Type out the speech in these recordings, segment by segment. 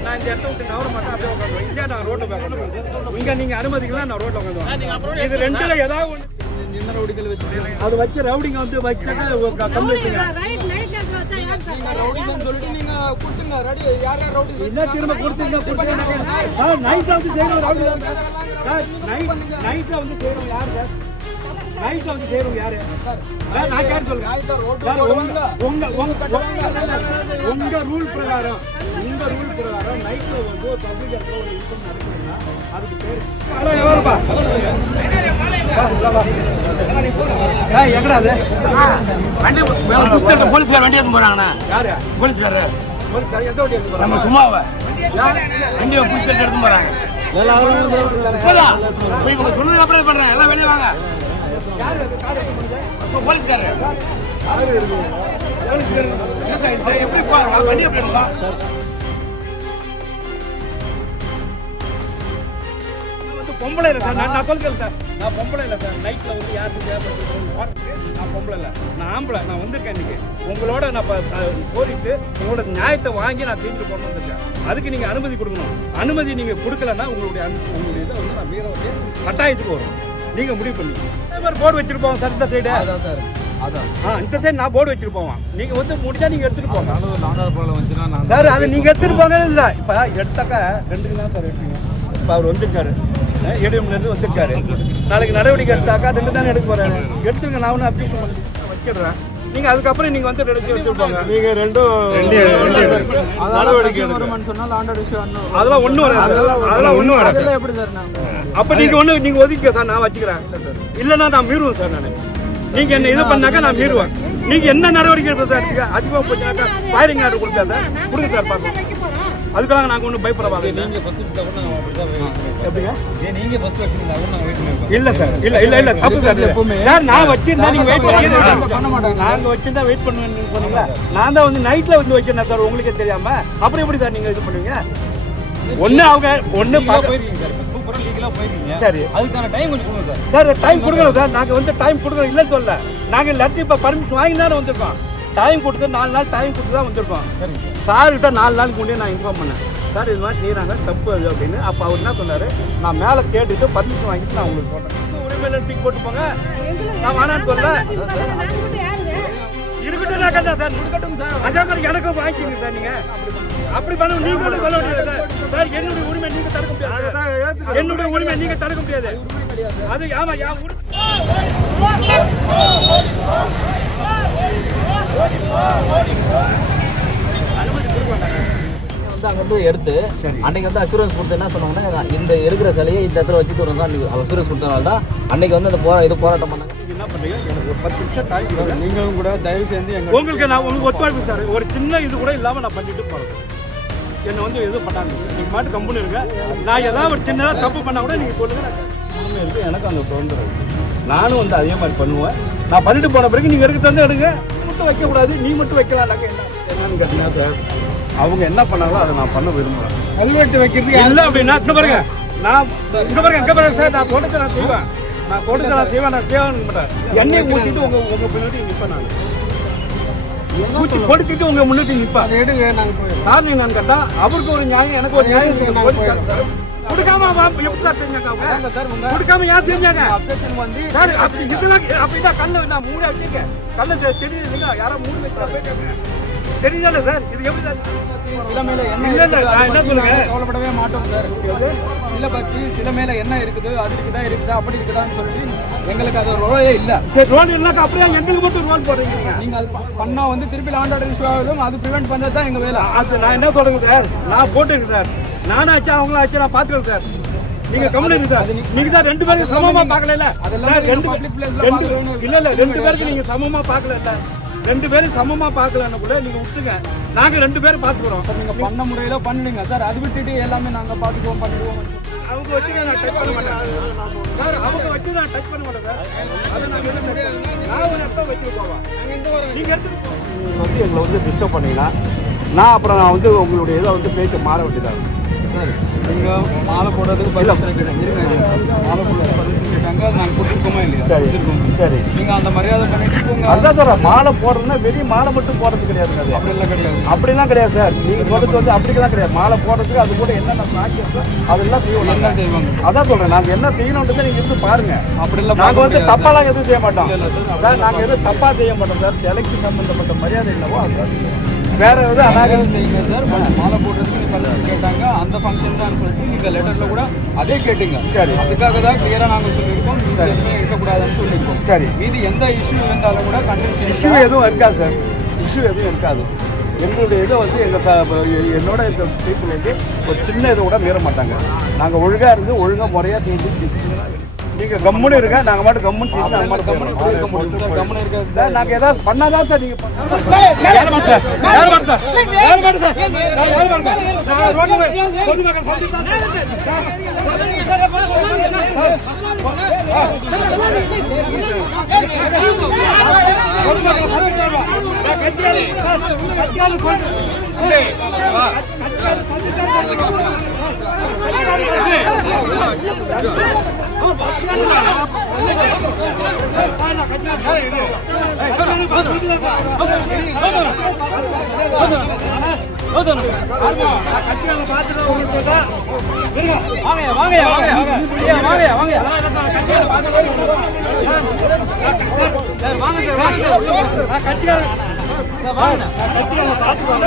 நான் இந்த இடத்த விட்டு நவர மாட்டேன் அப்படியே உட்காந்துருவேன் இங்கே நான் ரோட்ல போய் இங்கே நீங்கள் நீங்க அனுமதிக்கலாம் நான் ரோட்ல இது ரெண்டில் ஏதாவது ஒன்று சின்ன ரவுடிகள் வச்சு அது வச்சு ரவுடிங்க வந்து வச்சாக்க கம்மி ரவுடிங்கன்னு சொல்லிட்டு நீங்க கொடுத்துங்க ரெடி யார் யார் ரவுடி என்ன திரும்ப கொடுத்தீங்க கொடுத்தீங்க நைட்ல வந்து ரவுடி நைட் நைட்ல வந்து செய்யறோம் யார் சார்? நைட்ல வந்து செய்யறோம் யாரு? சார் நான் கேட்டு சொல்லுங்க சார் உங்க உங்க உங்க உங்க ரூல் பிரகாரம் உங்க ரூல் பிரகாரம் நைட்ல வந்து ஒரு பப்ளிக் இடத்துல ஒரு இன்கம் நடக்குதுன்னா அதுக்கு பேரு ஹலோ எவ்வளோப்பா எங்கடா அது? வண்டி புஸ்தகத்தை போலீஸ்கார வண்டி எடுத்து போறாங்கண்ணா. யாரு? போலீஸ்கார் நம்ம சும்மாவை. வண்டியை புஸ்தகத்தை எடுத்து போறாங்க. இப்ப இவங்க சொன்னதுக்கு அப்புறம் பண்றேன். எல்லாம் வெளியே வாங்க. பொம்பளை இல்லை சார். நான் நான் சொல்கிறேன் சார். நான் பொம்பளை இல்லை சார். நைட்டில் வந்து யாருக்கு தேவைப்படுது போகிறதுக்கு நான் பொம்பளை இல்லை. நான் ஆம்பளை. நான் வந்திருக்கேன் இன்னைக்கு. உங்களோட நான் இப்போ கோரிட்டு உங்களோட நியாயத்தை வாங்கி நான் தீர்ந்து கொண்டு வந்திருக்கேன். அதுக்கு நீங்கள் அனுமதி கொடுக்கணும். அனுமதி நீங்கள் கொடுக்கலன்னா உங்களுடைய அனு- உங்களுடைய இதை வந்து நான் மீற வேண்டிய கட்டாயத்துக்கு வரும். நீங்கள் முடிவு பண்ணிக்கணும் அதே மாதிரி போர்டு வச்சிருப்போம் சார் இந்த சைடு அதான் சார் அதான். ஆ இந்த சைடு நான் போர்டு வச்சிருப்போம் நீங்கள் வந்து முடிஞ்சா நீங்கள் எடுத்துகிட்டு போங்க. நானும் சார் அது நீங்க எடுத்துட்டு போங்க இல்ல இப்ப எடுத்தாக்கா ரெண்டு தான் சார் எடுப்பீங்க இப்ப அவர் வந்திருக்காரு. ஏடிஎம்ல இருந்து வந்திருக்காரு. நாளைக்கு நடவடிக்கை எடுத்தாக்கா ரெண்டு தானே எடுக்க போறாரு. எடுத்துருங்க நான் ஒன்றும் அப்ளிகேஷன் பண்ணி வச்சிடுறேன் நீங்க அதுக்கப்புறம் நீங்க வந்து எடுத்து எடுத்துட்டு போங்க. நீங்க ரெண்டும் நடவடிக்கை அதெல்லாம் ஒண்ணும் வராது. அதெல்லாம் ஒண்ணும் வராது அதெல்லாம் எப்படி சார் அப்ப நீங்க ஒண்ணு நீங்க ஒதுக்கிக்க சார் நான் வச்சுக்கிறேன். இல்லைன்னா நான் மீறுவேன் சார் நான். நீங்க என்ன இது பண்ணாக்கா நான் மீறுவேன். நீங்க என்ன நடவடிக்கை எடுப்பது சார்? நீங்க அதிகமாக போச்சுனாக்கா ஃபயரிங் ஆர்டர் கொடுத்தா சார்? கொடுங்க சார் போறோம் அதுக்காக நாங்க ஒன்றும் பயப்படவாங்க நீங்க ஃபர்ஸ்ட் இருந்தா கூட நாங்க அப்படிதான் வெயிட் எப்படிங்க? ஏன் வச்சிருந்தா கூட வெயிட் இல்ல சார் இல்ல இல்ல இல்ல தப்பு சார். எப்பவுமே. சார் நான் வச்சிருந்தா நீங்க வெயிட் நாங்க பண்ண மாட்டோம். பண்ணி நாங்க வச்சிருந்தா வெயிட் பண்ணுவேன்னு சொன்னீங்களா நான் தான் வந்து நைட்ல வந்து வைக்கிறேன் சார் உங்களுக்கே தெரியாம. அப்புறம் எப்படி சார் நீங்க இது பண்ணுவீங்க? ஒண்ணு அவங்க ஒண்ணு போயிருக்கீங்க சார். போயிருக்கீங்க. சரி. அதுக்கான டைம் கொஞ்சம் கொடுங்க சார். சார் டைம் கொடுக்கணும் சார். நாங்க வந்து டைம் கொடுக்கணும். இல்லைன்னு சொல்ல நாங்க எல்லாத்தையும் இப்ப பர்மிஷன் வாங்கி தானே வந்திருக்கோம். டைம் கொடுத்து நாலு நாள் டைம் கொடுத்து தான் வந்திருக்கோம் சரிங்க சார் கிட்ட நாலு நாளுக்கு முன்னே நான் இன்ஃபார்ம் பண்ணேன் சார் இது மாதிரி செய்யறாங்க தப்பு அது அப்படின்னு அப்ப அவர் என்ன சொன்னாரு நான் மேல கேட்டுட்டு பர்மிஷன் வாங்கிட்டு நான் உங்களுக்கு சொல்றேன் உரிமையில தூக்கி போட்டு போங்க நான் வேணான்னு சொல்ல இருக்கட்டும் நான் கண்டா சார் இருக்கட்டும் சார் அதே மாதிரி எனக்கும் வாங்கிக்கிங்க சார் நீங்க அப்படி பண்ண நீங்க சொல்ல முடியாது சார். என்னுடைய உரிமை நீங்க தடுக்க முடியாது என்னுடைய உரிமை நீங்க தடுக்க முடியாது அது ஆமா யா உரிமை அங்க வந்து எடுத்து அன்னைக்கு வந்து அசூரன்ஸ் கொடுத்து என்ன சொன்னாங்கன்னா இந்த இருக்கிற சிலையை இந்த இடத்துல தான். அசூரன்ஸ் கொடுத்தனால தான். அன்னைக்கு வந்து அந்த போரா இது போராட்டம் பண்ணாங்க. என்ன பண்றீங்க எனக்கு ஒரு பத்து நிமிஷம் டைம் கொடுங்க. நீங்களும் கூட தயவு செஞ்சு எங்க உங்களுக்கு நான் உங்களுக்கு ஒத்துழைப்பு சார். ஒரு சின்ன இது கூட இல்லாம நான் பண்ணிட்டு போறேன். என்னை வந்து எதுவும் பண்ணாங்க நீங்க மாட்டு கம்பெனி இருக்க நான் ஏதாவது ஒரு சின்னதா தப்பு பண்ணா கூட நீங்க சொல்லுங்க நான் உண்மை இருக்கு எனக்கு அந்த இருக்கு நானும் வந்து அதே மாதிரி பண்ணுவேன். நான் பண்ணிட்டு போன பிறகு நீங்க எடுக்க தந்து எடுங்க? மட்டும் வைக்க கூடாது நீ மட்டும் என்ன? என்னன்னு கேட்டீங்கன்னா சார் அவங்க என்ன பண்ணாங்களோ அதை நான் பண்ண விரும்புறேன். கல்வெட்டு வைக்கிறது இல்ல அப்படின்னா இங்க பாருங்க. நான் இங்க பாருங்க இங்க பாருங்க சார் நான் கொடுத்து நான் செய்வேன். நான் கொடுத்து நான் செய்வேன் நான் செய்வேன் மாட்டேன் எண்ணெய் ஊத்திட்டு உங்க உங்க பின்னாடி நிப்பேன் நான். ஊத்தி கொடுத்துட்டு உங்க முன்னாடி நிப்பேன். எடுங்க நாங்க போய் காரணம் என்னன்னு கேட்டா அவருக்கு ஒரு நியாயம் எனக்கு ஒரு நியாயம் சார். கொடுக்காம எப்படி சார் செஞ்சாங்க அவங்க? கொடுக்காம யார் செஞ்சாங்க சார் அப்படி இதெல்லாம் அப்படிதான் கண்ணு நான் மூணு வச்சுங்க கண்ணு தெ- தெரியுது இல்லைங்க யாரோ மூணு தெரியுதானே சார் இது எப்படி சார்? இல்ல, இல்ல, நான் என்ன சொல்லுங்க? கவலைப்படவே மாட்டோம் சார். சில பத்தி சில மேல என்ன இருக்குது அது இருக்குதா இருக்குதா அப்படி இருக்குதான்னு சொல்லிட்டு எங்களுக்கு அது ரோலே இல்ல. சரி ரோல் இல்லைனாக்கா அப்படியே எங்களுக்கு மட்டும் ரோல் போடுறீங்க. நீங்க அது பண்ணா வந்து திருப்பி லாண்டாட இஷ்யூ ஆகுதும் அது ப்ரிவென்ட் பண்றது தான் எங்க வேலை. அது நான் என்ன சொல்றேங்க சார்? நான் போட்டுருக்கேன் சார். அவங்களும் ஆச்சு நான் பாத்துக்கிறேன் சார். நீங்க கம்முனு சார். நீங்க தான் ரெண்டு பேரும் சமமா பார்க்கல ரெண்டு ரெண்டு இல்ல இல்ல ரெண்டு பேருக்கு நீங்க சமமா பார்க்கல ரெண்டு பேரும் சமமா பார்க்கலன்னு கூட நீங்க விட்டுங்க நாங்க ரெண்டு பேரும் பாத்துக்கிறோம் நீங்க பண்ண முறையில பண்ணுங்க சார். அது விட்டுட்டு எல்லாமே நாங்க பாத்துக்குவோம் பண்ணிடுவோம் அவங்க வச்சு நான் டச் பண்ண மாட்டேன். சார் அவங்க வச்சு நான் டச் பண்ண மாட்டேன் சார். அதை நான் ஒரு இடத்த வச்சுட்டு போவேன். நீங்க எடுத்துட்டு போங்க. வந்து எங்களை வந்து டிஸ்டர்ப் பண்ணீங்கன்னா நான் அப்புறம் நான் வந்து உங்களுடைய இதை வந்து பேச்ச மாற வேண்டியதாக நீங்கள் மாலை போடுறதுக்கு பரிசு மாலை போடுறது பரிசு கேட்டாங்க. நாங்கள் கொடுத்துருக்கோமா இல்லையா? சரி சரி. நீங்கள் அந்த மரியாதை பண்ணிட்டு அதான் சார் மாலை போடுறதுன்னா வெளியே மாலை மட்டும் போடுறது கிடையாது அது அப்படிலாம் கிடையாது. அப்படிலாம் கிடையாது சார். நீங்கள் சொல்கிறது வந்து அப்படிலாம் கிடையாது. மாலை போடுறதுக்கு அது கூட என்னென்ன ப்ராக்டிஸோ அதெல்லாம் செய்வோம் என்ன செய்வாங்க? அதான் சொல்கிறேன் நாங்கள் என்ன செய்யணுன்றதை நீங்கள் இருந்து பாருங்கள் அப்படி இல்லை நாங்கள் வந்து தப்பாலாம் எதுவும் செய்ய மாட்டோம். சார் நாங்கள் எதுவும் தப்பாக செய்ய மாட்டோம் சார். சிலைக்கு சம்மந்தப்பட்ட மரியாதை இல்லவோ அது வேற எதாவது அநாகரம் செய்யுங்க சார். மாலை போடுறதுக்கு நீங்கள் கேட்டாங்க. அந்த ஃபங்க்ஷன் தான் சொல்லிட்டு நீங்கள் லெட்டரில் கூட அதே கேட்டுங்க. சரி. அதுக்காக தான் கிளியராக நாங்கள் சொல்லியிருக்கோம். சரி. இருக்கக்கூடாதுன்னு சொல்லியிருக்கோம். சரி. இது எந்த இஷ்யூ இருந்தாலும் கூட கண்டிப்பாக இஷ்யூ எதுவும் இருக்காது சார். இஷ்யூ எதுவும் இருக்காது. எங்களுடைய இதை வந்து எங்கள் என்னோட இந்த பீப்புள் வந்து ஒரு சின்ன இதை கூட மீற மாட்டாங்க. நாங்கள் ஒழுங்காக இருந்து ஒழுங்காக முறையாக செஞ்சு நீங்கள் கம்முன்னு இருங்க நாங்கள் மட்டும் கம்முன்னு செஞ்சு நாங்கள் மட்டும் கம்முன்னு இருக்க முடியும் கம்முன்னு இருக்க சார் நாங்கள் ஏதாவது பண்ணாதான் சார் நீங்கள் கத்தியாலும் வாங்கயா வாங்கயா வாங்கயா வாங்கயா வாங்கயா வாங்க வாங்க. கட்சிக்காரன் வாங்க கட்சிக்காரன் பார்த்துக்கோங்க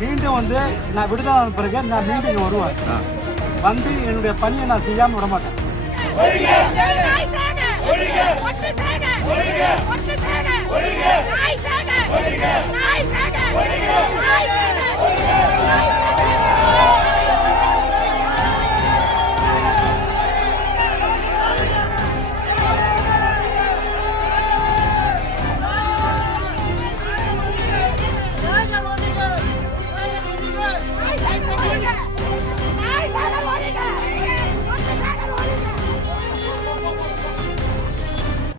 மீண்டும் வந்து நான் விடுதலை பிறகு நான் மீட்டிங் வருவேன். வந்து என்னுடைய பணியை நான் செய்யாமல் விட மாட்டேன். வருக